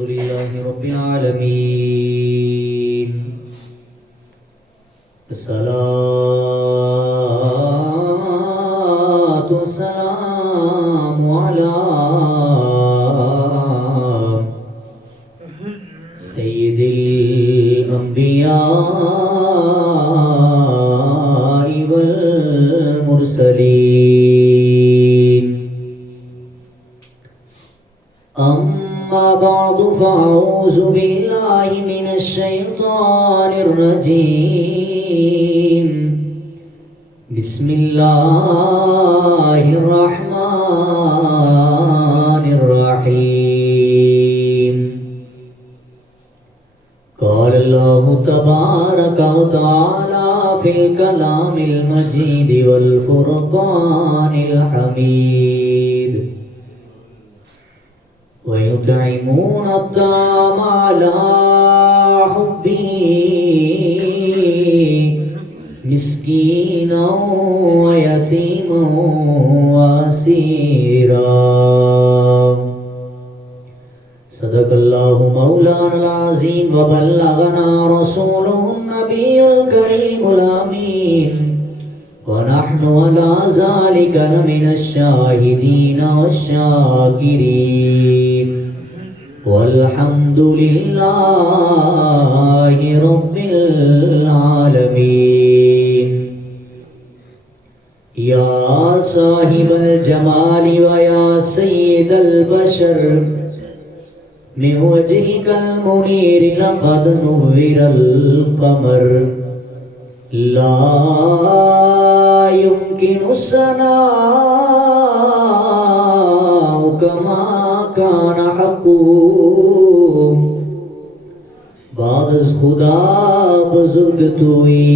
لله رب العالمين. الصلاة والسلام على سيد الأنبياء والمرسلين. أما بعد فأعوذ بالله من الشيطان الرجيم. بسم الله الرحمن الرحيم. قال الله تبارك وتعالى في الكلام المجيد والفرقان الحميد: ويطعمون الطعام على حبه مسكينا ويتيما واسيرا. صدق الله مولانا العظيم وبلغنا رسوله النبي الكريم الأمين، ونحن على ذلك لمن الشاهدين والشاكرين، والحمد لله رب العالمين. يا صاحب الجمال ويا سيد البشر، من وجهك المنير لقد نور القمر، لا يمكن الثناء كما كان حقه. بعد از خدا بزرگ توئی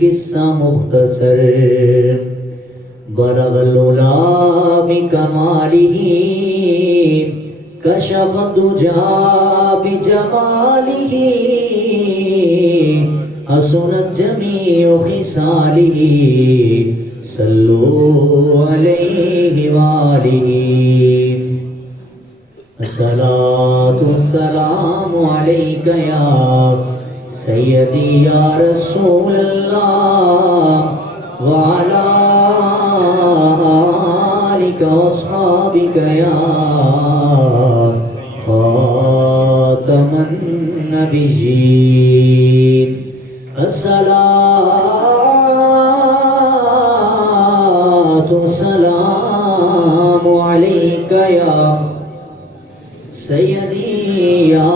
قصہ مختصر، بلغ العلا بکمالہ کشف الدجا بجمالہ، حسنت جمیع خصالہ، صلوا علیہ وآلہ. الصلاة والسلام علیک یا سیدی یا رسول اللہ، وعلی آلک واصحابک یا خاتم النبیین. الصلاة والسلام علیک یا سیدی یا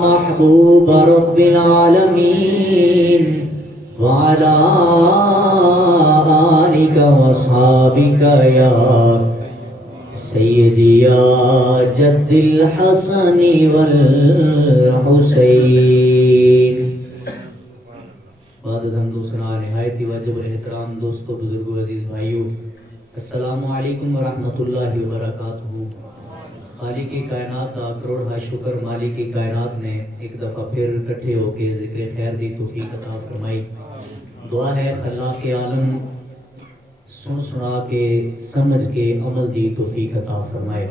محبوب رب العالمین، وعلی آلک واصحابک یا سیدی یا جد الحسن والحسین. بعد از ہم دوسرا نہایت ہی واجب الاحترام دوستو، بزرگو، عزیز بھائیو، السلام علیکم ورحمۃ اللہ وبرکاتہ. خالق کائنات دا کروڑا شکر مالک کائنات نے ایک دفعہ پھر اکٹھے ہو کے ذکر خیر دی توفیق عطا فرمائی. دعا ہے خلاق عالم سن سنا کے سمجھ کے عمل دی توفیق عطا فرمائے،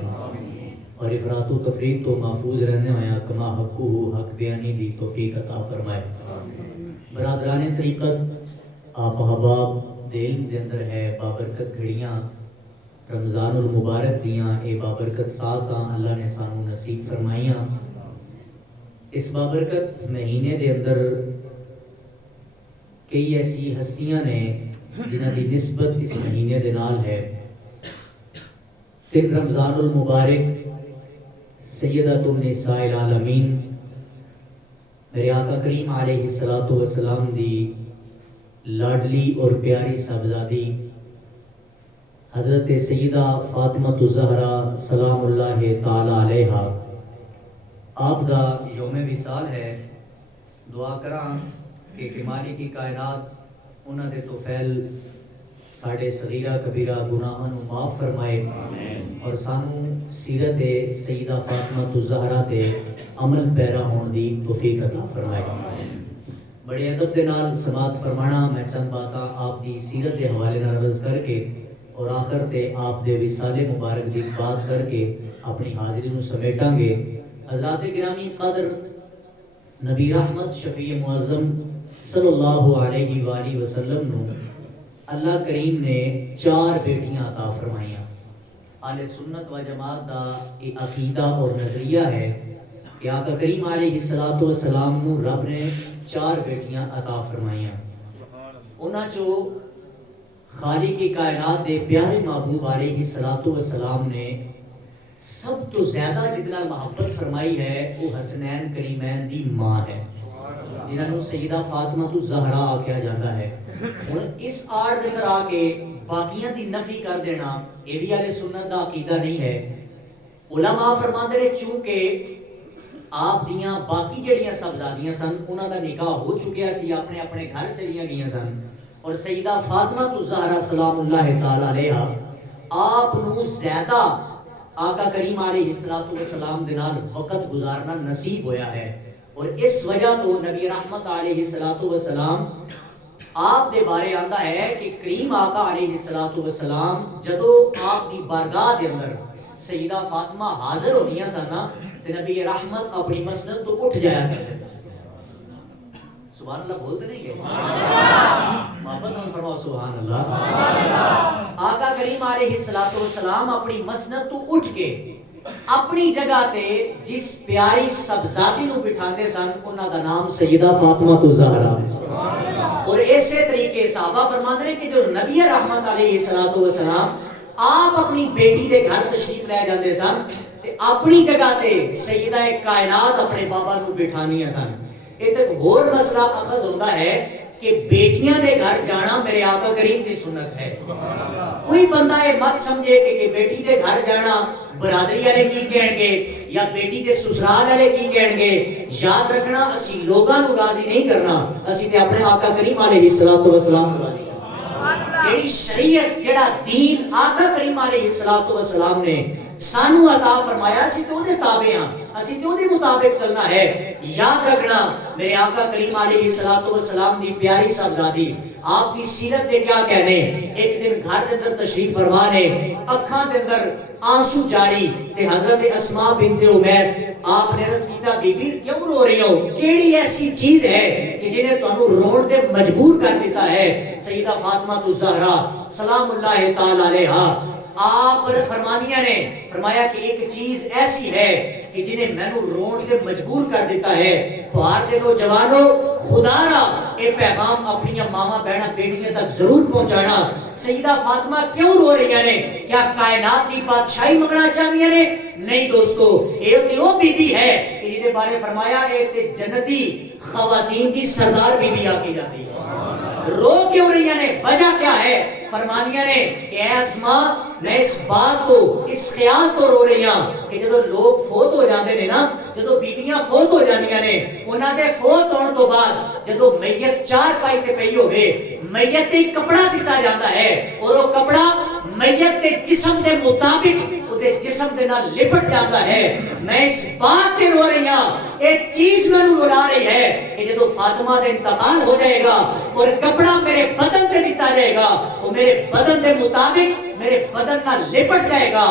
اور افراط و تفریط تو محفوظ رہنے ہویا کما حقہ حق بیانی دی توفیق عطا فرمائے. برادران طریقت، آپ احباب دل دے اندر ہے بابرکت گھڑیاں رمضان المبارک دیاں، اے بابرکت ساتاں اللہ نے سانو نصیب فرمائیاں. اس بابرکت مہینے دے اندر کئی ایسی ہستیاں نے جنہ دی نسبت اس مہینے دے نال ہے. پھر رمضان المبارک سیدۃ النساء العالمین میرے آقا کریم علیہ السلام دی لاڈلی اور پیاری صاحبزادی حضرت سیدہ فاطمہ الزہرا سلام اللہ تعالی علیہا، آپ دا یوم وصال ہے. دعا کراں کہ مالک کی کائنات انہاں دے توفیل ساڑھے صغیرہ کبیرہ گناہاں نو معاف فرمائے، اور سانو سیرت سیدہ فاطمہ الزہرا تے عمل پیرا ہون دی توفیق عطا فرمائے. بڑے ادب دے نال سماعت فرمانا. میں چند باتاں آپ دی سیرت دے حوالے نال عرض کر کے اور آخر تے آپ دے وصال مبارک دی بات کر کے اپنی حاضری نو سمیٹاں گے۔ حضرات گرامی قدر، نبی رحمت شفیع معظم صلی اللہ علیہ وآلہ وسلم نو اللہ کریم نے 4 بیٹیاں عطا فرمائیاں۔ اہل سنت و جماعت دا یہ عقیدہ اور نظریہ ہے کہ آقا کریم علیہ السلام نو رب نے 4 بیٹیاں عطا فرمائیاں۔ انہاں چو خالق کائنات دے پیارے محبوب علیہ السلام نے سب تو زیادہ جتنا محبت فرمائی ہے وہ حسنین کریمین دی ماں ہے، جنہاں نو سیدہ فاطمہ الزہرا آکھیا جاتا ہے۔ ہن اس آڑ دے اندر آ کے باقیاں دی نفی کر دینا یہ بھی اہل سنت دا عقیدہ نہیں ہے۔ علماء فرماندے نے چونکہ آپ دیاں باقی جڑیاں صاحبزادیاں سن انہاں دا نکاح ہو چکیا سی، اپنے اپنے گھر چلیاں گئیاں سن، اور سیدہ فاطمہ الزہرا سلام اللہ تعالی علیہا آپ نو زیادہ آقا کریم علیہ السلام دے نال وقت گزارنا نصیب ہویا ہے، اور اس وجہ تو نبی رحمت علیہ السلام آپ دے بارے آندا ہے کہ کریم آقا علیہ السلام جدو آپ دی بارگاہ دے اندر سیدہ فاطمہ حاضر ہوئیاں سن تے نبی رحمت اپنی مسند تو اٹھ جایا کرتے تھے۔ سبحان اللہ بولتے نہیں گئے؟ محبت ہم فرماؤ سبحان اللہ۔ آقا کریم علیہ السلام اپنی مسند تو اٹھ کے اپنی جگہ تے جس پیاری سبزادی نو بٹھاندے سن انہاں دا نام سیدہ فاطمہ الزہرا، اور اسی طریقے صحابہ فرماندے ہیں کہ جو نبی رحمت علیہ السلام آپ اپنی بیٹی دے گھر تشریف لے جاندے سن تے اپنی جگہ تے سیدہ کائنات اپنے بابا نو بٹھانیاں سن۔ ایک اور مسئلہ اخذ ہوتا ہے کہ بیٹیاں دے گھر جانا میرے آقا کریم دی سنت ہے۔ کوئی بندہ یہ مت سمجھے کہ بیٹی دے گھر جانا برادری والے کی کہیں گے یا بیٹی دے سسرال والے کی کہیں گے۔ یاد رکھنا اسی لوگاں نو راضی نہیں کرنا، اسی تے اپنے آقا کریم علیہ السلام جیڑی شریعت جیڑا دین آقا کریم علیہ السلام نے سانو عطا فرمایا اسی تو دے تابع ہاں، اسی تو دے مطابق چلنا ہے۔ یاد رکھنا میرے آقا کریم علیہ السلام دی پیاری صاحبزادی آپ کی سیرت دے کیا کہنے، ایک دن گھر دے اندر تشریف فرما نے، اکھاں دے اندر آنسو جاری تے حضرت اسماء بنت امیس آپ نے عرض کیتا بی بی کیوں رو رہی ہو، کیڑی ایسی چیز ہے کہ جنہیں تانوں رون دے مجبور کر دیتا ہے۔ سیدہ فاطمہ الزہرا سلام اللہ تعالی علیہا آپ فرمانیاں نے فرمایا کہ ایک چیز ایسی ہے کہ جنہیں میں نو رون دے مجبور کر دیتا ہے۔ تو آر دے نوجوانوں خدا را اے پیغام اپنی ماما بہنہ بیٹیاں تک ضرور پہنچانا۔ سیدہ فاطمہ کیوں رو رہی ہیں؟ کیا کائنات کی بادشاہی منگنا چاہتی ہیں؟ نہیں دوستو، ایک وہ بی بی ہے کہ جنہیں بارے فرمایا ایک جنتی خواتین کی سردار بی بی آکی جاتی ہے۔ رو کیوں رہی ہیں؟ وجہ کیا ہے؟ فرمانیاں نے کہ اے اسماء میں اس بات کو اس خیال تو رو رہی ہیں کہ جدو لوگ فوت ہو جاندے نے نا، جدو بیبیاں فوت ہو جاندیاں نے، انہاں دے فوت ہونے تو بعد جدو میت 4 پائی تے پئی ہوئے میت تے کپڑا دیتا جاتا ہے، اور وہ کپڑا میت کے جسم کے مطابق دے جسم دے نال لپٹ جاتا ہے۔ میں اس بات تے رو رہی ہوں، ایک چیز میں نو رلا رہی ہے کہ جدو فاطمہ دے انتقال ہو جائے گا اور کپڑا میرے بدن تے دیتا جائے گا، وہ میرے بدن دے مطابق میرے بدن نہ لپٹ جائے گا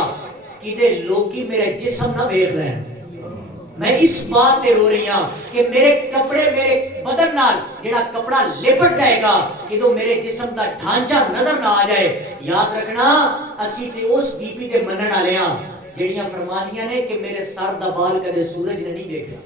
کہ دے لوگی میرے جسم نہ ویکھ لیں۔ میں اس بات تے رو رہی ہوں کہ میرے کپڑے میرے بدن نال جڑا کپڑا لپٹ جائے گا کہ تو میرے جسم دا ڈھانچہ نظر نہ آ جائے۔ یاد رکھنا اسی تے اس بی بی دے منن والے ہاں جڑیاں فرمانیاں نے کہ میرے سر دا بال کدے سورج نے نہیں دیکھا،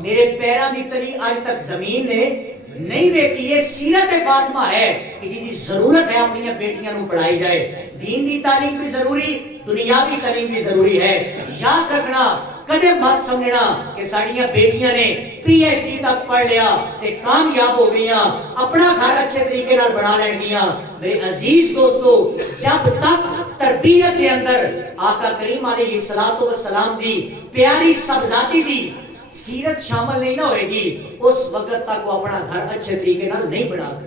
میرے پیراں دی تلی آج تک زمین نے نہیں دیکھی۔ یہ سیرت فاطمہ ہے کہ جن کی ضرورت ہے اپنی بیٹیاں نو پڑھائی جائے۔ دین دی تعلیم بھی ضروری، دنیاوی تعلیم بھی ضروری ہے۔ یاد رکھنا کدے مت سمجھنا کہ ساڑیاں بیٹیاں نے پی ایچ ڈی تک پڑھ لیا تے کامیاب ہو گئیاں، اپنا گھر اچھے طریقے نال بنا لین گیاں۔ میرے عزیز دوستو، جب تک تربیت کے اندر آقا کریم علیہ السلام دی پیاری سبزادی دی سیرت شامل نہیں نہ ہوئے گی، اس وقت تک وہ اپنا گھر اچھے طریقے نال نہیں بنا سکتی۔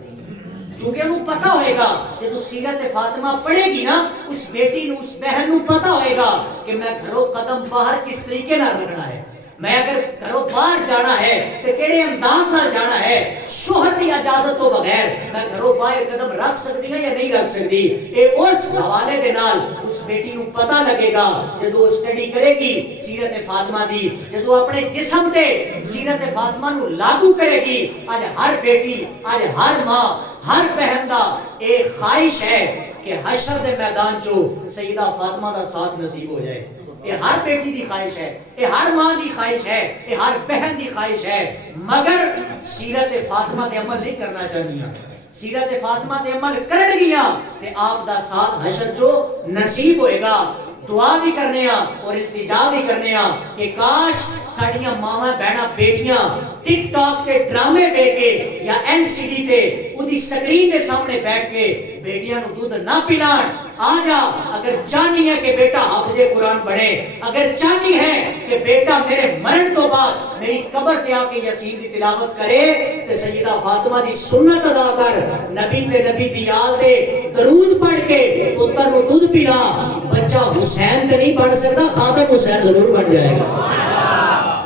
چونکہ انہوں پتہ ہوئے گا کہ تو سیرت فاطمہ پڑھے گی نا، اس بیٹی نو اس بہن نو پتہ ہوئے گا کہ میں گھروں قدم باہر کس طریقے نہ رکھنا ہے۔ میں اگر گھروں باہر جانا ہے تو کیڑے انداز نال جانا ہے؟ شوہر کی اجازت تو بغیر میں گھروں باہر قدم رکھ سکتی ہوں یا نہیں رکھ سکتی؟ اے اس حوالے دے نال اس بیٹی نو پتہ لگے گا جدو اسٹڈی کرے گی سیرت فاطمہ دی، جدو اپنے جسم تے سیرت فاطمہ نو لاگو کرے گی. آج ہر بیٹی، آج ہر ماں، ہر بہن دا ایک خواہش ہے کہ حشر دے میدان چو سیدہ فاطمہ دا ساتھ نصیب ہو جائے. یہ ہر بیٹی دی خواہش ہے، یہ ہر ماں دی خواہش ہے، یہ ہر بہن دی خواہش ہے. مگر سیرت فاطمہ تے عمل نہیں کرنا چاہیے. سیرت فاطمہ تے عمل کرن گیا تے آپ دا ساتھ حشر جو نصیب ہوئے گا. دعا بھی کرنے ہاں اور التجا بھی کرنے ہاں کہ کاش ساڑیاں ماما بہنا بیٹیاں ٹک ٹاک تے ڈرامے دے کے یا این سی ڈی تے اُدھی سکرین دے سامنے بیٹھ کے بیٹیاں نو دودھ نہ پلان. آجا اگر چاہنی ہے کہ بیٹا حافظ قرآن بنے، اگر چاہنی ہے کہ بیٹا میرے مرن تو بعد میری قبر تے آ کے یاسین دی تلاوت کرے تے سیدہ فاطمہ دی سنت ادا کر، نبی تے نبی دی یاد دے درود پڑھ کے پتر کو دودھ پلا. بچہ حسین تے نہیں بن سکتا، خاتم حسین ضرور بن جائے گا.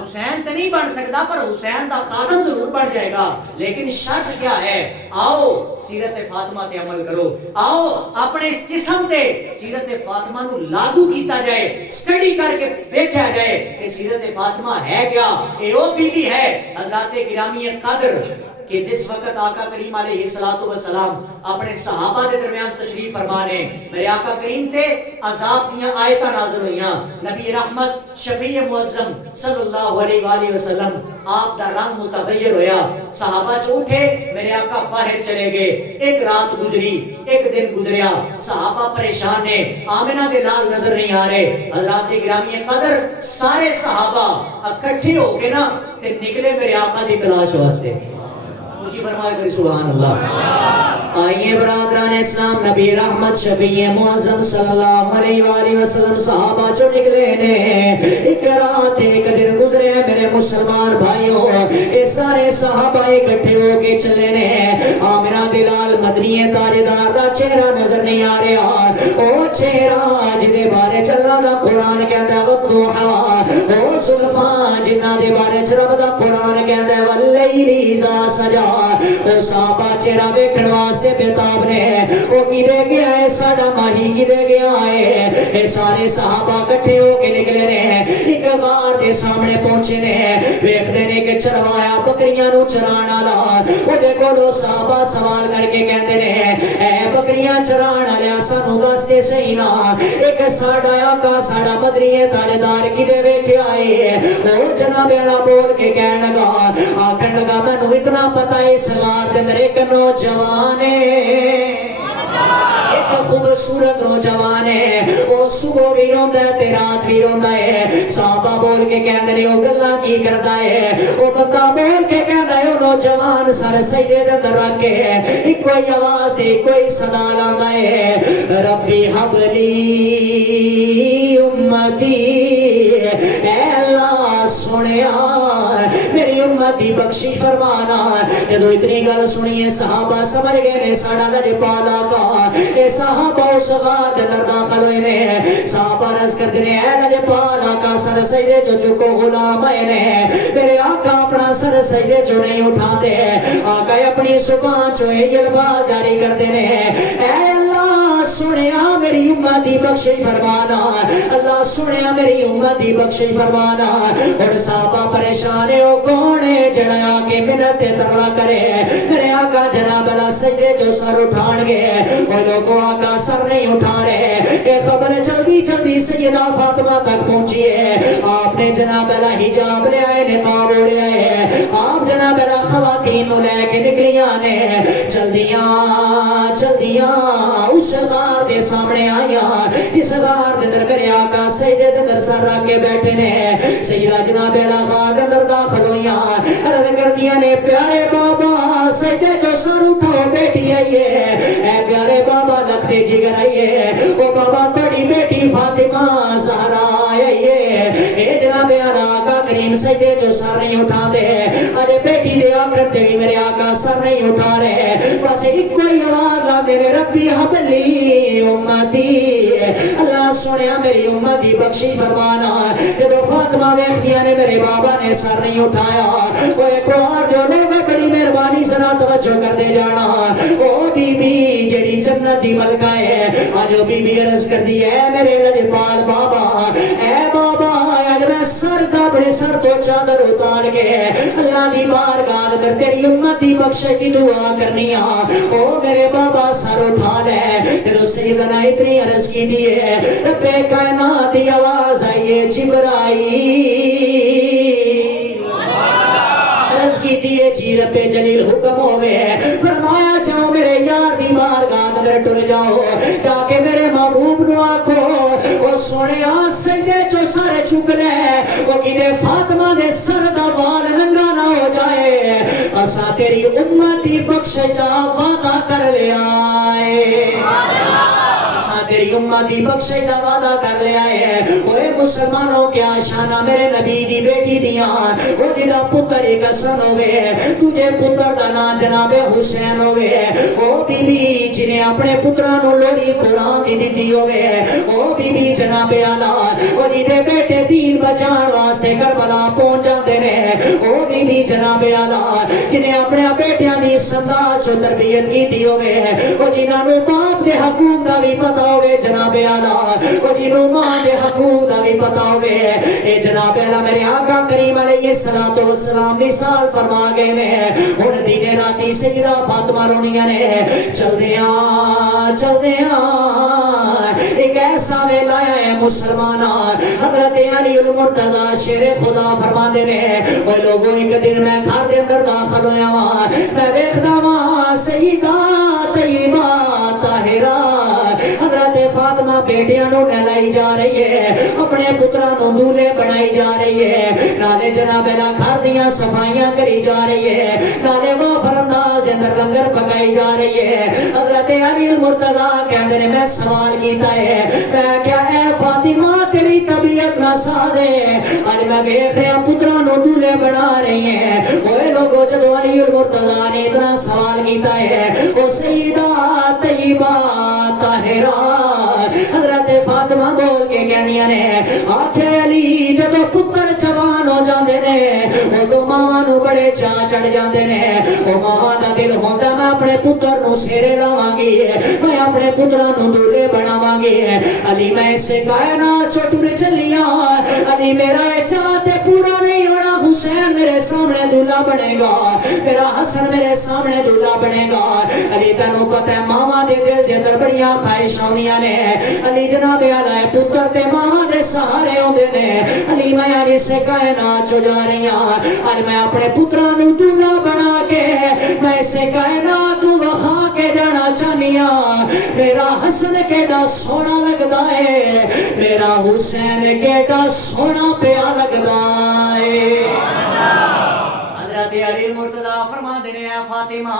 حسین تے نہیں بن سکتا پر حسین دا خاتم ضرور بن جائے گا. لیکن شرط کیا ہے؟ آؤ سیرت فاطمہ تے عمل کرو، آؤ اپنے اس جسم تے سیرت فاطمہ نو لاگو کیتا جائے، اسٹڈی کر کے دیکھا جائے کہ سیرت فاطمہ ہے کیا. اے او بی بی ہے حضرات گرامی قدر کہ جس وقت آقا کریم علیہ السلام اپنے صحابہ دے درمیان تشریف فرما رہے ہیں، میرے آقا کریم تے عذاب دیاں آیتاں نازل ہوئیاں. نبی رحمت شفیع معظم صلی اللہ علیہ وآلہ وسلم آپ دا رنگ متغیر ہویا. صحابہ جو اٹھے، میرے آقا باہر چلے گئے. ایک رات گزری، ایک دن گزریا، صحابہ پریشان نے، آمنہ دے لال نظر نہیں آ رہے. حضرات گرامی قدر سارے صحابہ اکٹھے ہو کے نا تے نکلے میرے آقا دی تلاش واسطے. جی فرمائے کری سبحان اللہ. آئیے برادران اسلام، نبی رحمت شفیع معظم صلی اللہ علیہ وآلہ وسلم صحابہ جو نکلے نے. ایک رات ایک دن گزرے میرے مسلمان بھائیوں، اے سارے صحابہ اکٹھے ہو کے چلے نے. آمنہ دلال مدنی تاجدار دا چہرہ نظر نہیں آ رہا. او چہرہ جدے بارے چلنا دا قرآن کہتا ہے والضحا، او زلفاں جنہ دے بارے رب دا قرآن کہتا ہے واللیل اذا سجا. او صحابہ چہرہ ویکھن واسطے بےتاب نے. او کدے گیا ہے ساڈا ماہی کدے گیا ہے؟ اے سارے صحابہ کٹھے ہو کے نکلے نے. ایک غار دے سامنے پہنچے نے. ویکھدے نے کہ چروایا بکریاں نو چران والا اودے کولوں صحابہ سوال کر کے کہندے نے اے بکریاں چران والیا سانو دس دے صحیح نا ایک ساڈا آقا ساڈا مدنی تاجدار کدے ویکھیا ہے؟ او جناب والا بول کے کہن لگا، آکھن لگا مینوں اتنا پتہ ہے اس غار دے اندر ایک نوجوان ہے، ایک خوبصورت نوجوان ہے. وہ صبح بھی روندا ہے تے رات بھی روندا ہے. صحابہ بول کے کہندے نے او گلاں کی کردا ہے؟ او بندہ بول کے کہندا ہے او نوجوان سر سجدے دے اندر رکھ کے ایک کوئی آواز دے کوئی صدا لاندا ہے ربی حبلی امتی. اے اللہ سنیا میری امت دی بخشش فرمانا. جدو اتنی گل سنیے صحابہ سمجھ گئے نے ساڈا دا پالا کا. اے صحابہ اس غار دے اندر داخل ہوئے نے. صحابہ عرض کردے نے اے نجے پالا کا سر سجدے جو چکو غلام آئے نے. میرے آقا اپنا سر سجدے جو نہیں اٹھا دے. آقا اپنی زبان جو یہ الفاظ جاری کردے نے اے اللہ سنیا میری امت دی بخشش فرمانا، اللہ سنیا میری امت دی بخشش فرمانا. اور صحابہ پریشان ہے او کون ہے جڑا آ کے منت ترلا کرے؟ میرے آقا جناب اللہ سجدے جو سر اٹھان گے اور لوگوں آقا سر نہیں اٹھا رہے. یہ خبر جلدی جلدی سیدہ فاطمہ تک پہنچی ہے. آپ نے جناب اللہ حجاب لے آئے، نقاب اوڑے آئے. آپ جناب اللہ خواتین نو لے کے نکلیاں نے. جلدیاں جلدیاں اس غار دے سامنے آیا جس غار دے اندر میرے آقا سجدے دے اندر سر رکھ کے بیٹھے نے. سیدہ جناب اللہ غار دے اندر داخل ہوئیاں، عرض کردیاں نے پیارے بابا سجدے جو سر اٹھو بیٹی آئیے. اے پیارے بابا لختے جگر آئیے. او بابا بڑی بیٹی فاطمہ زہرا آئیے. اے جناب آقا کریم سجدے جو سر نہیں اٹھا دے. ارے بیٹی دے آخر دے بھی میرے آقا سر نہیں اٹھا رہے. بس ایک کوئی آواز لا دے ربی حبلی امتی. اللہ سونے میری امت دی بخشی فرمانا جب فاطمہ ویکھدیاں نے میرے بابا نے سر نہیں اٹھایا وہ ایک اور جو لوگ بڑی مہربانی سنا توجہ کر دے جانا او بی بی جڑی جنت دی ملکہ ہے آج وہ بی بی عرض کر دی ہے میرے لجپال بابا اے بابا آج میں سر دا اپنے سر تو چادر اتار کے اللہ دی بارگاہ اندر تیری امت دی بخشش دی دعا کرنی او میرے بابا سر اٹھا لے جدو سیدنا اتنی عرض کی دیئے رب کائنات دی آواز آئیے جبرائیل عرض کی دیئے جی رب جلیل حکم ہوئے فرمایا جاؤ میرے یار دی بارگاہ اندر ٹر جاؤ تاکہ میرے محبوب نو آکھو وہ سونے سجدے چو سر چک لے وہ کدے فاطمہ دے سر دا وال ننگا نہ ہو جائے اسا تیری امتی بخشش دا وعدہ کر لیا تیری امتی بخشش دا وعدہ کر لیا ہے اوے مسلمانوں کیا شانہ میرے نبی دی بیٹی دیاں وہ جدا پتر ایک حسن ہوئے تجھے پتر دا نا جناب حسین ہوئے او بی بی جنہیں اپنے پترانو لوری قرآن دی دیتی ہوئے او بی بی جناب آلہ وہ جدے بیٹے دین بچان واسطے کربلا پہنچ جاندے نے او بی بی جناب آلہ جنہیں اپنے بیٹیاں دی سزا چو تربیت کی دی ہوئے وہ جنہاں نو باپ دے حقوق دا بھی پتہ ہوئے جناب آلہ وہ جنہوں ماں دے حقوق دا بھی پتہ ہوئے اے جناب آلہ میرے آقا کریم علیہ السلام نثال فرما گئے نے ان دین راتی سیدہ فاطمہ رونیاں نے چل دیاں ایک ایسا ویلا ہے مسلمانہ حضرت علی المرتضی شیر خدا فرما دے نے وہ لوگوں ایک دن میں گھر دے اندر داخل ہویا ہوا میں دیکھدا ہوا سیدہ طیبہ طاہرہ حضرت فاطمہ بیٹیاں نو نہلائی جا رہی ہے اپنے پتراں نو دولہے بنائی جا رہی ہے نالے جناب اللہ گھر دیاں صفائیاں کری جا رہی ہے نالے وافر انداز دے اندر لنگر پکائی جا رہی ہے حضرت علی المرتضی کہندے نے میں سوال کیتا ہے میں کیا اے فاطمہ تیری طبیعت نہ سازے آج میں دیکھ رہا پتراں نو دولہے بنا رہی ہیں اوے لوگوں جدو علی المرتضی نے اتنا سوال کیتا ہے او سیدہ طیبہ طاہرہ حضرت فاطمہ بول کے کہنیاں نے آکھے علی جدو پتر جوان ہو جاندے نے وہ تو ماما نو بڑے چاہ چڑھ جاندے نے وہ ماما دا دل ہوندا میں اپنے پتر نو سیرے لاواں گی میں اپنے پتراں نو دولہے بناواں گی علی میں اسے کائنات چو ٹر چلیاں علی میرا یہ چاہتے پورا نہیں ہونا حسین میرے سامنے دولہا بنے گا میرا حسن میرے سامنے دولہا بنے گا علی تینوں پتہ ہے ماما دے دل دے اندر بڑیاں خواہش ہوندیاں نے علی جناب آلہ پتر تے ماما دے سہارے ہوندے نے علی میں علی سے کائنات چو جا رہی ہاں آج میں اپنے پتراں نو دولہا بنا کے میں اسے کائنات نو وخا کے جانا چاہنی ہاں میرا حسن کیڑا سونا لگدا ہے میرا حسین کیڑا سونا پیا لگدا ہے حضرت علی المرتضی فرما دینے ہیں فاطمہ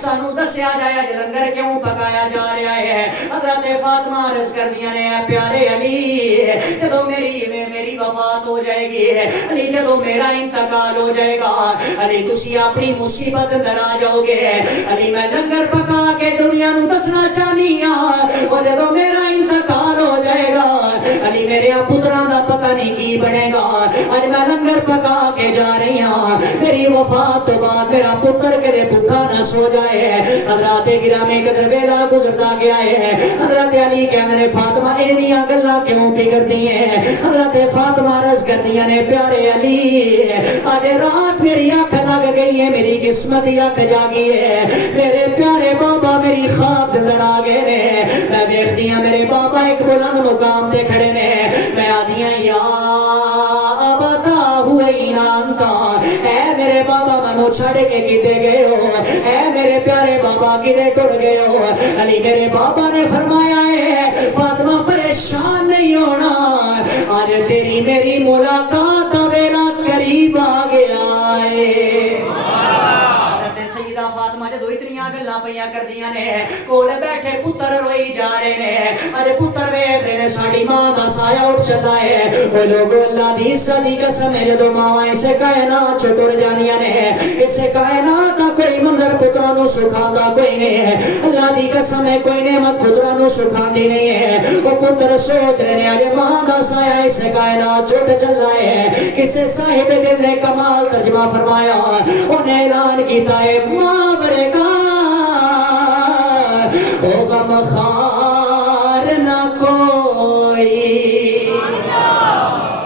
سانو دسیا جایا لنگر کیوں پکایا جا رہا ہے حضرت فاطمہ عرض کر دیا نے پیارے علی جدو میری وفات ہو جائے گی علی جدو میرا انتقال ہو جائے گا علی تسی اپنی مصیبت اندر آ جاؤ گے علی میں لنگر پکا کے دنیا نو دسنا چاہنی ہاں اور جدو میرا انتقال ہو جائے گا علی میرے پتران دا پتہ نہیں کی بنے گا آج میں لنگر پکا کے جا رہی ہاں میری وفات تو بعد میرا پتر کدے بھوکا نہ سو جائے حضرات گرامی قدر ویلا گزرتا گیا ہے حضرت علی کہندے نے فاطمہ انہاں گلاں کیوں بگڑدی ہیں حضرت فاطمہ عرض کردیاں نے پیارے علی آج رات میری آنکھ لگ گئی ہے میری قسمت آنکھ جاگی ہے میرے پیارے بابا میری خواب نظر آ گئے نے میں دیکھدی ہاں میرے بابا ایک بلند مقام تے کھڑے نے میں آدیاں یا ابدا ہوئی نانتا اے میرے بابا منو چھڑ کے کدے گئے ہو اے میرے پیارے بابا کدے ٹر گئے ہو علی میرے بابا نے فرمایا ہے فاطمہ پریشان نہیں ہونا آج تیری میری ملاقات ویلا قریب آ گیا ہے سیدہ فاطمہ جدو اتنی گلاں پیاں کردیاں دیاں نے کول بیٹھے پتر روئی جا رہے نے ارے پتر ویکھ رہے نے ساڈی ماں دا سایہ اٹھ چلا ہے او لوگ اللہ دی عزت دی قسم ہے جدوں ماواں اس کائنات چ ٹر جانیاں نے اس کائنات دا کوئی منظر پتراں نوں سکھاوندا کوئی نہیں ہے اللہ دی قسم ہے کوئی نعمت پتراں نوں سکھاندی نہیں ہے او پتر سوچ رہے نے ارے ماں دا سایہ اس کائنات چ ٹر چلا ہے کسے صاحب دل نے کمال ترجمہ فرمایا انہیں اعلان کیتا ہے ماں برے گا او غم خار نہ کوئی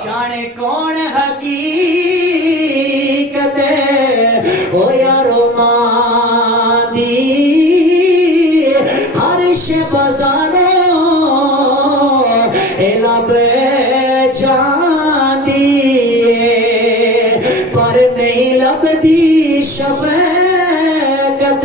جانے کون حقیقت او یارو ماں دی ہر شب بازاروں لب جان دی پر نہیں لبدی شفقت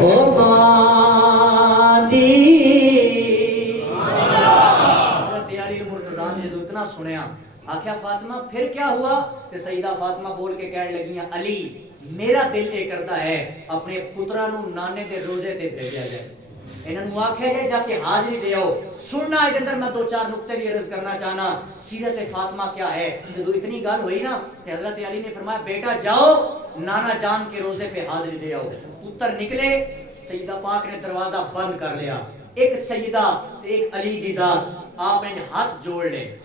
او ماں دی حضرت علی مرتضیٰ نے جو اتنا سنیا آخیا فاطمہ پھر کیا ہوا کہ سیدہ فاطمہ بول کے کہنے لگیاں علی میرا دل یہ کرتا ہے اپنے پترا نو نانے دے روزے تے بھیجا جائے انہاں نو آکھیا ہے جا کے حاضری دے آؤ سننا ہے اندر میں دو چار نقطے بھی عرض کرنا چاہنا سیرت فاطمہ کیا ہے جب اتنی گل ہوئی نا کہ حضرت علی نے فرمایا بیٹا جاؤ نانا جان کے روزے پہ حاضری دے آؤ پتر نکلے سیدہ پاک نے دروازہ بند کر لیا ایک سیدہ ایک علی دی ذات آپ نے ہاتھ جوڑ لے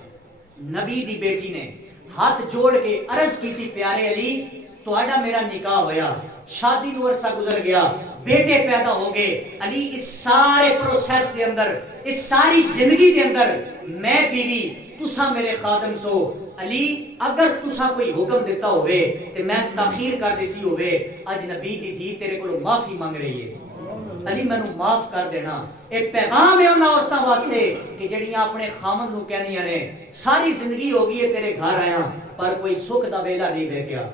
نبی دی بیٹی نے ہاتھ جوڑ کے عرض کی تھی پیارے علی تہاڈا میرا نکاح ہویا شادی نو عرصہ گزر گیا بیٹے پیدا ہو گئے علی اس سارے پروسیس دے اندر اس ساری زندگی دے اندر میں بیوی تساں میرے خادم سو علی اگر تساں کوئی حکم دیتا ہوئے تے میں تاخیر کر دیتی ہوئے اج نبی دی دھی تیرے کولوں معافی مانگ رہی ہے علی میں نو معاف کر دینا ایک پیغام ہے انہاں عورتاں واسطے کہ جڑیاں اپنے خامن نو کہنیاں نے ساری زندگی ہو گئی ہے تیرے گھر آیا پر کوئی سکھ دا ویلا نہیں ویکھیا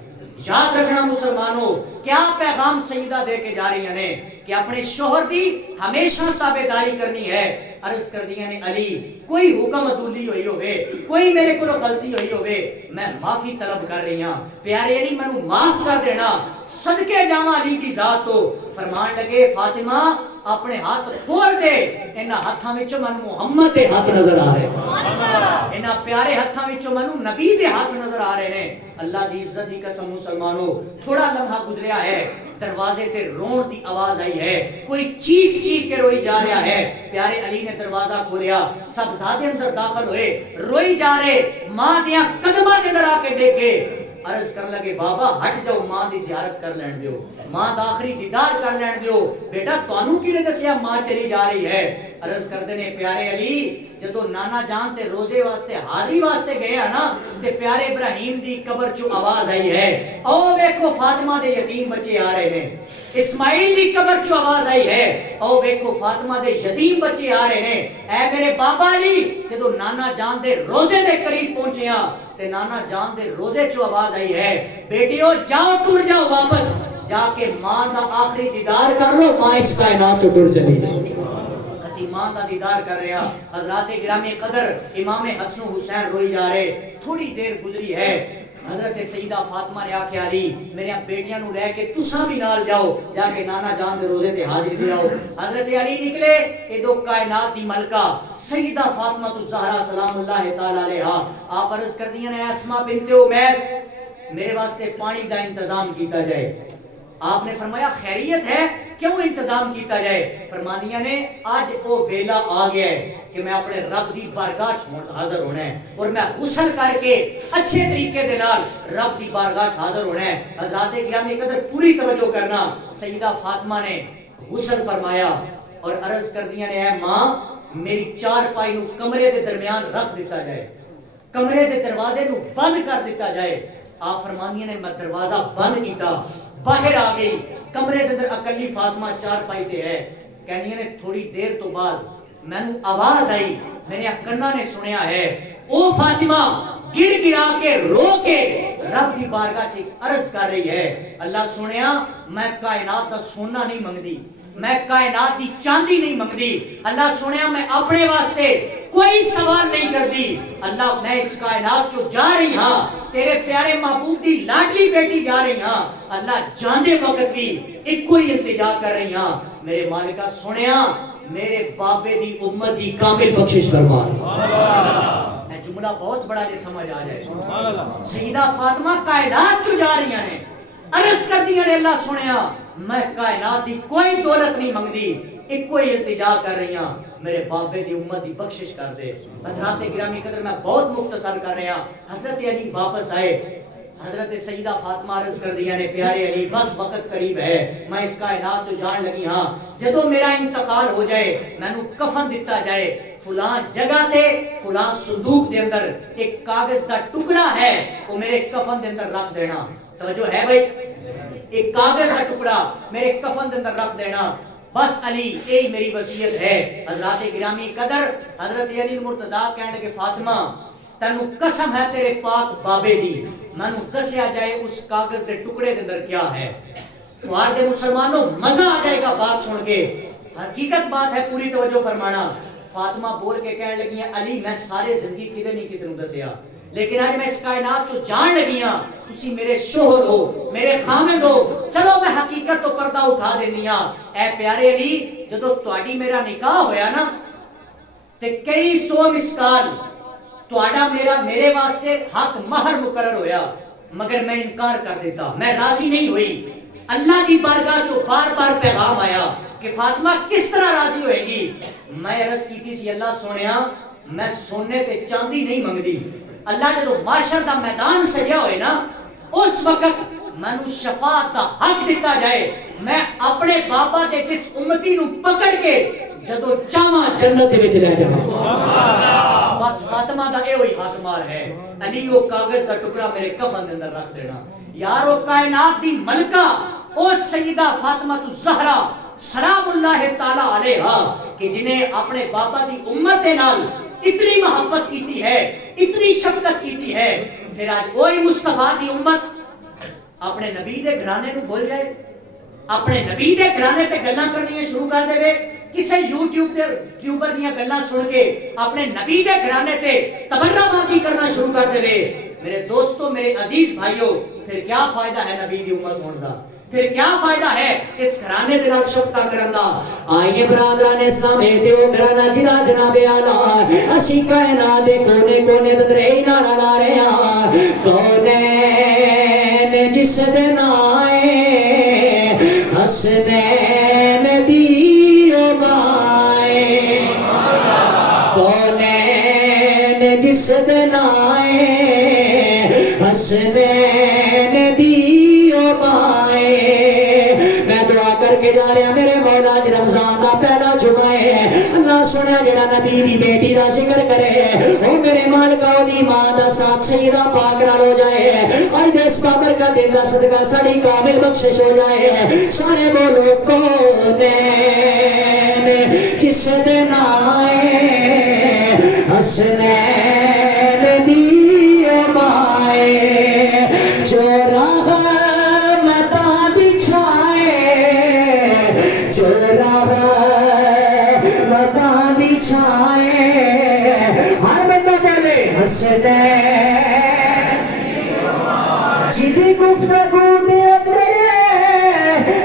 یاد رکھنا مسلمانوں کیا پیغام سیدہ دے کے جا رہی ہیں کہ اپنے شوہر دی ہمیشہ تابعداری کرنی ہے عرض کر دیا نے علی کوئی حکم عدولی ہوئی ہوئے کوئی میرے کو غلطی ہوئی ہوئے میں معافی طلب کر رہی ہوں پیارے علی میں معاف کر دینا صدقے جاواں علی کی ذات تو فرمان لگے فاطمہ اپنے ہاتھ کھول دے انہاں ہتھاں وچوں مینوں محمد دے ہاتھ نظر آ رہے انہاں پیارے ہتھاں وچوں مینوں نبی دے ہاتھ نظر آ رہے نے اللہ دی عزت دی قسم مسلمانوں تھوڑا لمحہ گزریا ہے دروازے تے رون دی آواز آئی ہے کوئی چیخ چیخ کے روئی جا رہا ہے پیارے علی نے دروازہ کھولیا سب زادے اندر داخل ہوئے روئی جا رہے ماں دیاں قدماں دے اندر آ کے دیکھے عرض کر لگے بابا ہٹ جاؤ ماں دی زیارت کر لین دیو ماں دا آخری دیدار کر لین دیو بیٹا تانوں کی نے دسیا ماں چلی جا رہی ہے عرض کردے نے پیارے علی جدو نانا جان تے روزے واسطے حاضری واسطے گئے نا تے پیارے ابراہیم دی قبر چوں آواز آئی ہے او ویکھو فاطمہ دے یتیم بچے آ رہے نے اسماعیل دی قبر چوں آواز آئی ہے او ویکھو فاطمہ دے یتیم بچے آ رہے نے اے میرے بابا علی جدو نانا جان دے روزے دے قریب پہنچیاں تے نانا جان دے روزے چوں آواز آئی ہے بیٹیو جاؤ ٹر جاؤ واپس جا کے ماں دا آخری دیدار کر لو ماں اس کائنات چوں ٹر چلی جائے ماں کا دیدار کر رہا حضرات گرامی قدر امام حسن و حسین روئی جا رہے تھوڑی دیر گزری ہے حضرت سیدہ فاطمہ نے آکھیا علی میرے بیٹیاں نو لے کے تساں بھی نال جاؤ جا کے نانا جان دے روزے تے حاضری دے آؤ حضرت علی نکلے اے دو کائنات دی ملکہ سیدہ فاطمہ الزہرا سلام اللہ تعالی علیہا آپ عرض کر دیاں نے اسماء بنت امیس میرے واسطے پانی دا انتظام کیتا جائے آپ نے فرمایا خیریت ہے کیوں انتظام کیتا جائے فرمانیاں نے آج وہ ویلا آ گیا ہے کہ میں اپنے رب دی بارگاہ حاضر ہونا ہے اور میں غسل کر کے اچھے طریقے دے نال رب دی بارگاہ حاضر ہونا ہے حضرات گرامی قدر پوری توجہ کرنا سیدہ فاطمہ نے غسل فرمایا اور عرض کر دیا نے اے ماں میری چار پائی نو کمرے دے درمیان رکھ دیتا جائے کمرے دے دروازے نو بند کر دیتا جائے آپ فرمانیاں نے میں دروازہ بند کیتا باہر آ گئی کمرے دے اندر اکلی فاطمہ چار پائی تے ہے کہنی نے تھوڑی دیر تو بعد میں نے آواز آئی میرے کنا نے سنیا ہے او فاطمہ گڑ گڑا کے رو کے رب دی بارگاہ چ عرض کر رہی ہے اللہ سنیا میں کائنات دا سونا نہیں منگدی میں کائنات دی چاندی نہیں منگدی. اللہ سنیا میں اپنے واسطے کوئی سوال نہیں کر دی. اللہ میں اس کائنات چو جا رہی ہاں تیرے پیارے محبوب دی لاڈلی بیٹی جا رہی ہاں. اللہ جاندے وقت بھی ایک کوئی التجا کر رہی ہاں میرے مالکہ سنیا میرے بابے دی امت دی کامل بخشش فرما. میں جملہ بہت بڑا جے سمجھ آ جائے. سیدہ فاطمہ کائنات چو جا رہی ہیں عرض کر دیا نے اللہ سنیا میں کائنات دی کوئی دولت نہیں منگدی ایک کوئی التجا کر رہی ہاں میرے بابے دی امت دی بخشش کر دے. حضرات گرامی قدر میں بہت مختصر کر رہا. حضرت علی واپس آئے. حضرت سیدہ فاطمہ عرض کر دیا نے پیارے علی بس وقت قریب ہے میں اس کائنات جو جان لگی ہاں جدو میرا انتقال ہو جائے میں نو کفن دیتا جائے فلاں جگہ تے فلاں صندوق دے اندر ایک کاغذ کا ٹکڑا ہے وہ میرے کفن دے اندر رکھ دینا. توجہ ہے بھائی ایک کاغذ کا ٹکڑا میرے کفن دے اندر رکھ دینا بس علی یہی میری وصیت ہے. حضرات گرامی قدر حضرت علی مرتضیٰ کہنے لگے فاطمہ تینو قسم ہے تیرے پاک بابے دی میں نو دسیا جائے اس کاغذ دے ٹکڑے دے اندر کیا ہے تو آج دے مسلمانوں مزہ آ جائے گا بات سن کے. حقیقت بات ہے پوری توجہ فرمانا. فاطمہ بول کے کہنے لگی ہیں علی میں سارے زندگی کدے نہیں کسی نو دسیا لیکن آج میں اس کائنات جو جان لگی ہاں تسی میرے شوہر ہو میرے خامد ہو چلو میں حقیقت تو پردہ اٹھا دینی ہاں. اے پیارے علی جدو تواڈی میرا نکاح ہویا نا تے کئی سو مسکال تواڈا میرے واسطے حق مہر مقرر ہویا مگر میں انکار کر دیتا میں راضی نہیں ہوئی. اللہ کی بارگاہ جو بار بار پیغام آیا کہ فاطمہ کس طرح راضی ہوئے گی. میں عرض کی تھی اللہ سونیا میں سونے تے چاندی نہیں منگدی. اللہ جدو معاشر دا میدان سجا ہوئے نا اس وقت مینوں شفاعت دا حق دیتا جائے میں اپنے بابا دے جس امتی نو پکڑ کے جدو چاواں جنت دے وچ لے جاواں. بس فاطمہ دا اے ہوئی حق مار ہے. علی وہ کاغذ دا ٹکڑا میرے کفن دے اندر رکھ دینا. یارو کائنات دی ملکہ او سیدہ فاطمہ الزہرا سلام اللہ تعالی علیہا کہ جنہیں اپنے بابا دی امت دے نال اتنی محبت کیتی ہے اتنی شفقت کیتی ہے پھر آج وہی مصطفیٰ دی امت اپنے نبی دے گھرانے نو بھول جائے اپنے نبی دے گھرانے تے گلاں کرنی شروع کر دے کسے یوٹیوبر دیاں گلاں سن کے اپنے نبی دے گھرانے تے تبرہ بازی کرنا شروع کر دے. میرے دوستو میرے عزیز بھائیو پھر کیا فائدہ ہے نبی دی امت ہون دا پھر کیا فائدہ ہے اس گھرانے دے نال شفقت کرن دا. آئیے برادران اسلام ہے تے او گھرانا جڑا جناب اعلی اسی کائنات دے کونے کونے اندر اے نعرہ لا رہے ہاں کونین جس دن آئے حسنین دی او مائے کونین جس دن آئے حسنین دی او مائے. میں دعا کر کے جا رہا میرے مولا جی رمضان دا پہلا جمعہ ہے اللہ سنیا جڑا نبی دی بیٹی دا ذکر کرے او میرے مالکا او دی ماں دا ساتھ سیدہ پاک نال ہو جائے اج دس بابر کا دن دا صدقہ سڑی کامل بخشش ہو جائے. سارے بولو کونین کس دن آئے حسنین دی او مائے جو رحمتاں بچھائے جو رحمتاں بچھائے ہر بندہ بولے حسنین جدی گفتگو دے اندر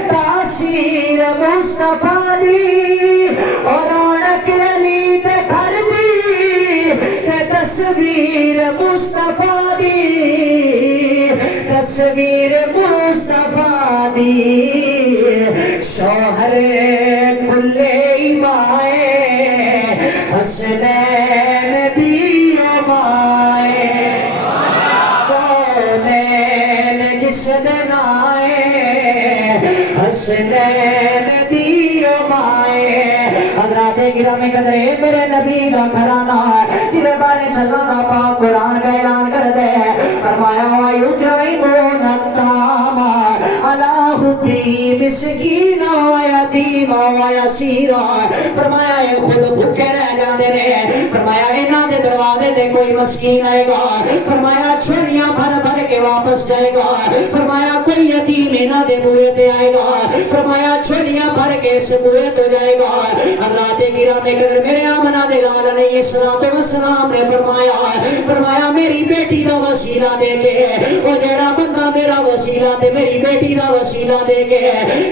تاثیر مصطفیٰ دی اور رونق علی دے گھر دی تے تصویر مصطفیٰ دی تصویر مصطفیٰ دی شوہر کھلے ایمائے حسنین دی مائے کونین جس دن آئے حسنین دی مائے. حضرات گرامی قدر میرے نبی دا گھرانہ تیرے بارے چلنا دا پاک قرآن کا اعلان کر دے فرمایا وَيُطْعِمُونَ الطَّعَامَ عَلَىٰ حُبِّهِ مِسْكِينًا وَيَتِيمًا وَيَسِيرًا. فرمایا یہ خود بھوکے رہ جاندے نے فرمایا انہاں دے دروازے تے کوئی مسکین آئے گا فرمایا چھڑیاں بھر بھر کے واپس جائے گا فرمایا کوئی یتیم انہاں دے بوئے تے آئے گا فرمایا چھڑیاں بھر کے آنے سے بویت ہو جائے گا. حضرات گرامی قدر میرے آمنہ دلال علیہ السلام نے فرمایا میری بیٹی دا وسیلہ دے کے وہ جڑا بندہ میرا وسیلہ تے میری بیٹی دا وسیلہ دے کے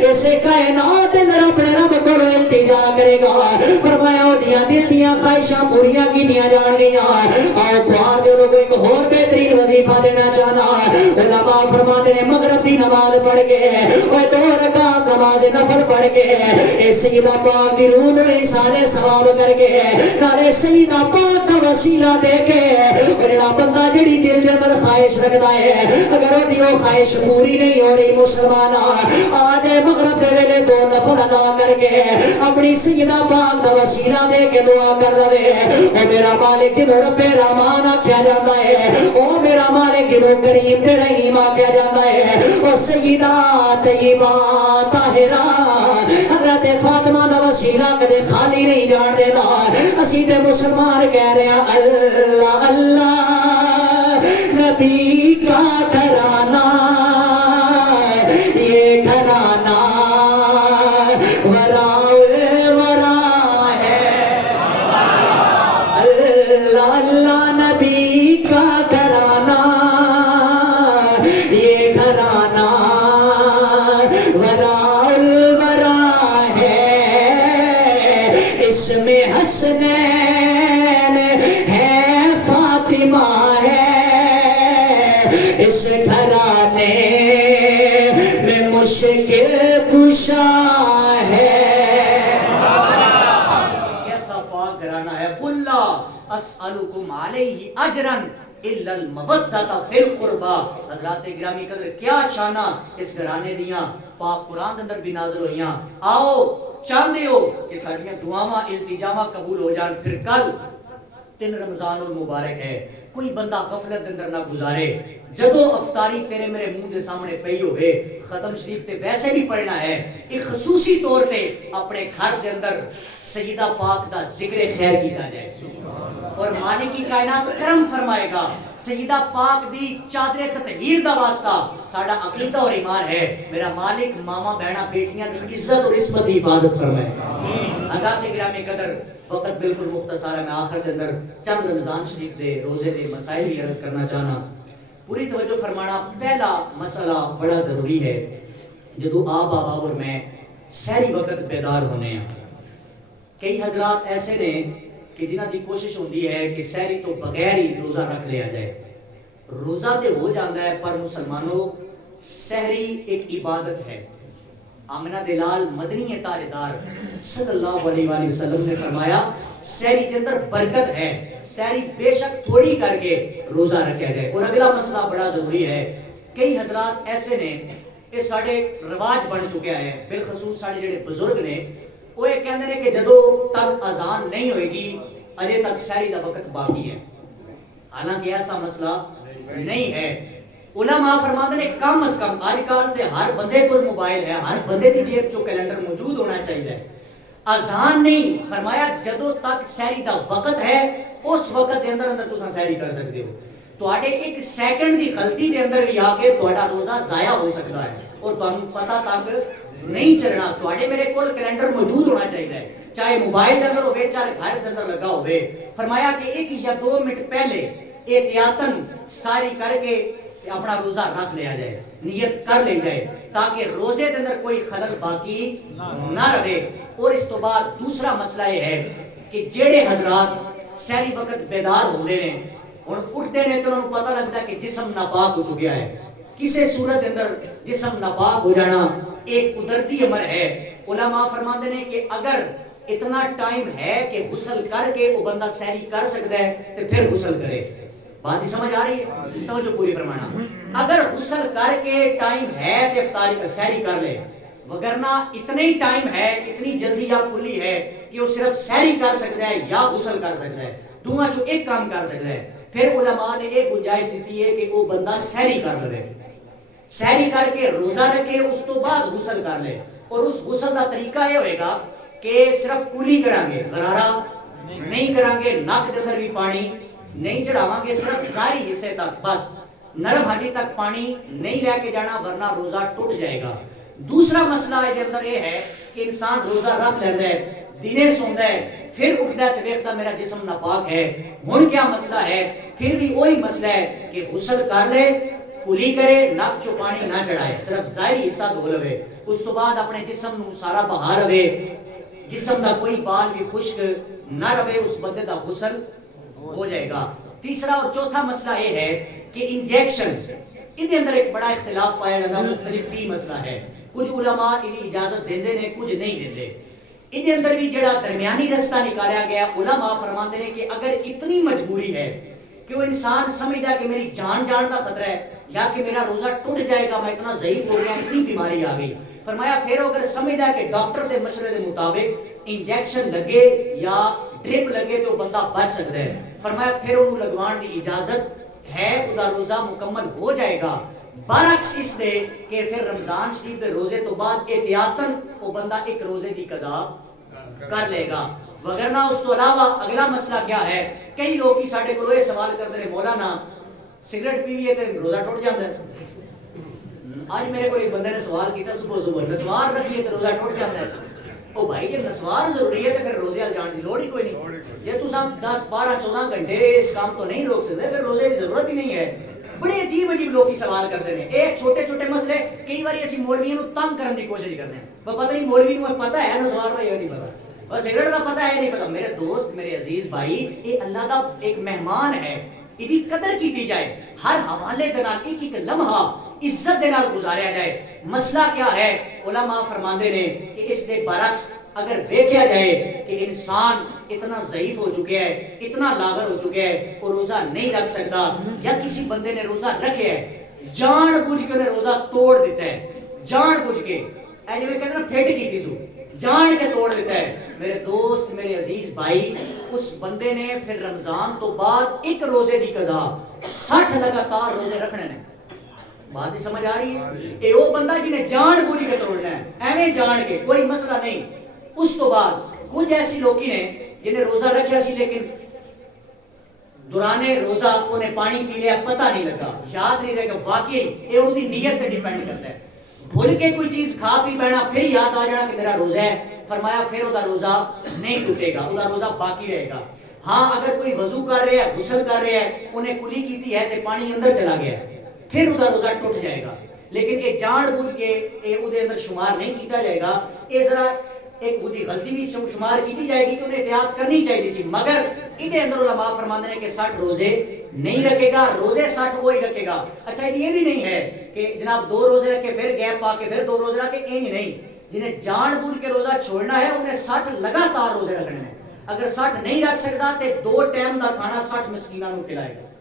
اسے کائنات اندر اپنے رب کو التجا کرے گا. فرمایا وہ دل دیاں خواہشاں پوریاں کیتیاں جان گیاں. آؤ خوار دے لوگوں ایک اور بہترین وظیفہ دینا چاہنا. علماء فرماتے ہیں مغرب دی نماز پڑھ کے وہ 2 رکعت نماز نفل پڑھ کے سیدہ پاک دی روح نو ایصال ثواب کر کے نالے سیدہ پاک دا وسیلہ دے کے جڑا بندہ جڑی دل دے اندر خواہش رکھدا ہے اگر وہ دی خواہش پوری نہیں ہو رہی مسلمان آج مغرب دے ویلے 2 نفل ادا کر کے اپنی سیدہ پاک دا وسیلہ دے کے دعا کر لے. او میرا مالک جنوں رب رحمان آکھیا جاندا ہے, او میرا مالک جنوں کریم تے رحیم آکھیا جاندا ہے, او سیدہ طیبہ طاہرہ حضرت فاطمہ دا وسیلہ کدے خالی نہیں جان دینا. اسی تے مسلمان کہہ رہے ہیں اللہ اللہ نبی کا گھرانہ یہ گھرانہ ورا ہے. اللہ اللہ نبی کا گھرانہ یہ گھرانہ ورا ہے. اس میں حسنین ہے فاطمہ ہے, اس گھرانے میں مشکل کشا ہے. کیسا پاک گھرانہ ہے. قل لا اسألکم علیہ اجرا الا المودۃ فی القربى. حضرات گرامی قدر کیا شانہ اس گھرانے دیاں پاک قرآن اندر بھی نازل ہوئیاں. آؤ چاہتے ہو کہ ساڑیاں دعاواں التجاواں قبول ہو جان. پھر کل 3 رمضان المبارک ہے, کوئی بندہ غفلت اندر نہ گزارے. جدو افطاری تیرے میرے منہ دے سامنے پئی ہوئے ختم شریف تے ویسے بھی پڑھنا ہے, ایک خصوصی طور تے اپنے گھر دے اندر سیدہ پاک دا ذکر خیر کیتا جائے اور مالک کی کائنات کرم فرمائے گا. سیدہ پاک دی چادر تطہیر دا واسطہ ساڑا عقیدہ اور ایمان ہے. میرا مالک ماما بہنا بیٹیاں دی عزت اور عصمت دی حفاظت فرمائے گا. حضرات گرامی قدر وقت بالکل مختصر ہے. میں آخر کے اندر چند رمضان شریف دے روزے دے مسائل ہی عرض کرنا چاہنا. پوری توجہ فرمانا. پہلا مسئلہ بڑا ضروری ہے. جدو آپ بابا اور میں سحری وقت بیدار ہونے ہیں, کئی حضرات ایسے نے کہ جنہ کی کوشش ہوتی ہے کہ سحری تو بغیر ہی روزہ رکھ لیا جائے. روزہ تے ہو جاتا ہے پر مسلمانوں سحری ایک عبادت ہے. آمنہ دلال مدنی تارے دار صلی اللہ علیہ وآلہ وسلم نے فرمایا سحری کے اندر برکت ہے, سحری بے شک تھوڑی کر کے روزہ رکھا جائے. اور اگلا مسئلہ بڑا ضروری ہے. کئی حضرات ایسے نے, یہ ساڑھے رواج بن چکے ہیں, بالخصوص ساڑھے جڑے بزرگ نے, وہ یہ کہندے نے کہ جدو تک اذان نہیں ہوئے گی اجے تک سحری دا وقت باقی ہے. حالانکہ ایسا مسئلہ نہیں ہے. علماء فرماتے ہیں کم از کم آج کل تے ہر بندے کو موبائل ہے, ہر بندے کی جیب چو کیلنڈر موجود ہونا چاہیے. اذان نہیں فرمایا جدو تک سحری دا وقت ہے اس وقت دے اندر تساں سحری کر سکتے ہو. تواڈے ایک سیکنڈ دی غلطی دے اندر بھی آ کے تہاڈا روزہ ضائع ہو سکتا ہے اور تانوں پتہ تک نہیں چلنا. تواڈے میرے کول کیلنڈر موجود ہونا چاہیے, چاہے موبائل دے اندر ہوے چاہے گھر دے اندر لگا ہوے. فرمایا کہ 1 یا 2 منٹ پہلے احتیاطاً ساری کر کے اپنا روزہ رکھ لیا جائے, نیت کر لی جائے تاکہ روزے دے اندر کوئی خلل باقی نہ رہے. اور اس تو بعد دوسرا مسئلہ یہ ہے کہ جڑے حضرات سحری وقت بیدار ہوندے نے اور اٹھتے نے تو انہوں پتہ لگتا ہے کہ جسم ناپاک ہو چکا ہے. کسی صورت اندر جسم ناپاک ہو جانا ایک قدرتی امر ہے. علماء فرماتے ہیں کہ اگر اتنا ٹائم ہے کہ غسل کر کے وہ بندہ سحری کر سکتا ہے تو پھر غسل کرے. بات ہی سمجھ آ رہی ہے؟ توجہ پوری فرمانا. اگر غسل کر کے ٹائم ہے تو افطاری کا سحری کر لے, وگرنہ اتنا ہی ٹائم ہے, اتنی جلدی یا کھلی ہے کہ وہ صرف سحری کر سکتا ہے یا غسل کر سکتا ہے, دونوں چوں ایک کام کر سکتا ہے. پھر علماء نے ایک گنجائش دیتی ہے کہ وہ بندہ سحری کر لے, سحری کر کے روزہ رکھے, اس تو بعد غسل کر لے. اور اس غسل کا طریقہ یہ ہوئے گا کہ صرف کلی کریں گے, غرارہ نہیں کریں گے, ناک کے اندر بھی پانی نہیں چڑھاواں گے, صرف ظاہری حصے تک بس, نرم ہڈی تک پانی نہیں لے کے جانا ورنہ روزہ ٹوٹ جائے گا. دوسرا مسئلہ ہے اندر یہ ہے کہ انسان روزہ رکھ لیتا ہے، دنے سوندا ہے، پھر اٹھتا ہے تو دیکھتا میرا جسم ناپاک ہے، ہن کیا مسئلہ ہے؟ پھر بھی وہی مسئلہ ہے کہ غسل کر لے، کلی کرے، نک چو پانی نہ چڑھائے، صرف ظاہری حصہ دھو لوے، اس تو بعد اپنے جسم نو سارا بہا رہے، جسم دا کوئی بال بھی خشک نہ رہے، اس بندے دا غسل ہو جائے گا۔ تیسرا اور چوتھا مسئلہ یہ ہے کہ انجیکشن، ان کے اندر ایک بڑا اختلاف پایا جاتا ہے، مختلف فی مسئلہ ہے، کچھ علماء انہیں اجازت دیندے نے، کچھ نہیں دیندے۔ ان کے اندر بھی جڑا درمیانی رستہ نکالا گیا، علماء فرماتے ہیں کہ اگر اتنی مجبوری ہے کہ وہ انسان سمجھدا کہ میری جان کا خطرہ ہے یا کہ میرا روزہ ٹوٹ جائے گا، میں اتنا ضعیف ہو گیا، اتنی بیماری آ گئی، فرمایا پھر اگر سمجھدا کہ ڈاکٹر کے مشورے کے مطابق انجیکشن لگے یا ڈرپ لگے تو بندہ بچ سکتا ہے، فرمایا پھر انہوں لگوان کی اجازت ہے، خدا روزہ مکمل ہو جائے گا۔ برعکس اس دے کہ پھر رمضان شریف کے روزے تو بعد احتیاطاً وہ بندہ ایک روزے کی قضا کر لے گا، وگرنہ اس تو علاوہ اگلا مسئلہ کیا ہے؟ کئی لوگ کی ساڑھے کو یہ سوال کرتے ہیں مولانا سگریٹ پیویے تو روزہ ٹوٹ جاتا ہے۔ آج میرے کو ایک بندے نے سوال کیا صبح نسوار رکھ لیے تو روزہ ٹوٹ جاتا ہے۔ او بھائی کہ نسوار ضروری ہے تو پھر روزے جان کی لوڑ ہی کوئی نہیں، یہ تو سب 10 12 14 گھنٹے اس کام تو نہیں روک سکتے، پھر روزے کی ضرورت ہی نہیں ہے۔ بڑے عجیب لوگ کی سوال کرتے ہیں، ایک چھوٹے مسئلے کئی بار اسی مولویوں کو تنگ کرنے کی کوشش کرتے ہیں، وہ پتہ نہیں مولوی کو پتہ ہے نسوار کا یا نہیں پتہ، اور سگریٹ کا پتہ ہے نہیں پتہ۔ میرے دوست، میرے عزیز بھائی، یہ اللہ کا ایک مہمان ہے، اس کی قدر کی جائے، ہر حوالے کے نال ایک ایک لمحہ عزت دے نال گزاریا جائے۔ مسئلہ کیا ہے؟ علماء فرماندے نے کہ اس کے برعکس اگر دیکھا جائے کہ انسان اتنا ضعیف ہو چکا ہے، اتنا لاغر ہو چکا ہے، وہ روزہ نہیں رکھ سکتا، یا کسی بندے نے روزہ رکھے ہے، جان بوجھ کے انہیں روزہ توڑ دیتا ہے، جان بوجھ کے، ایسے میں کہتے ہیں پھٹ کی تیزو، جان کے توڑ دیتا ہے، میرے دوست، میرے عزیز بھائی، اس بندے نے پھر رمضان تو بعد ایک روزے دی قضا 60 لگاتار روزے رکھنے نے۔ بات ہی سمجھ آ رہی ہے؟ اے وہ بندہ جنہیں جان بوجھ کے توڑنا ہے، ایویں جان کے، کوئی مسئلہ نہیں۔ اس تو بعد کچھ ایسی لوگی نے جنہیں روزہ رکھا سی لیکن دورانے روزہ انہیں پانی پی لیا، پتہ نہیں لگا، یاد نہیں رہے کہ واقعی یہ ان کی نیت پہ ڈیپینڈ کرتا ہے۔ بھول کے کوئی چیز کھا پی بیٹھنا، پھر یاد آ جانا کہ میرا روزہ ہے، فرمایا پھر وہ روزہ نہیں ٹوٹے گا، وہ روزہ باقی رہے گا۔ ہاں اگر کوئی وضو کر رہا ہے، غسل کر رہا ہے، انہیں کلی کی ہے تو پانی اندر چلا گیا ہے، پھر وہ روزہ ٹوٹ جائے گا۔ لیکن یہ جان بوجھ کے یہ وہ اندر شمار نہیں کیتا جائے گا، یہ ذرا ایک بڑی غلطی بھی شمار کی جائے گی کہ انہیں احتیاط کرنی چاہیے سی، مگر انہیں اندر علماء فرماتے ہیں کہ 60 روزے نہیں رکھے گا، روزے 60 وہی رکھے گا۔ اچھا یہ بھی نہیں ہے کہ جناب 2 روزے رکھے پھر گیپ پا کے پھر 2 روزے رکھے، یہ نہیں، جنہیں جان بوجھ کے روزہ چھوڑنا ہے انہیں 60 لگاتار روزے رکھنے ہیں۔ اگر 60 نہیں رکھ سکتا تو 2 ٹائم کا کھانا 60 مسکینوں کو کھلائے گا۔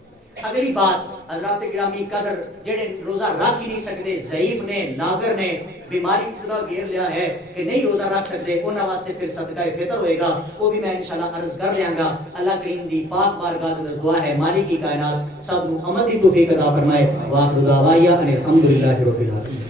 اگلی بات حضرات گرامی قدر، جڑے روزہ رکھ ہی نہیں سکتے، ضعیف نے، لاغر نے، بیماری کی طرح گھیر لیا ہے کہ نہیں روزہ رکھ سکتے، انہاں واسطے پھر صدقہ فطر ہوئے گا، وہ بھی میں انشاءاللہ عرض کر لیاں گا۔ اللہ کریم دی پاک بارگاہ میں دعا ہے مالک کی کائنات سب کو عمل کی توفیق عطا فرمائے۔ واخر دعوانا ان الحمدللہ رب العالمین۔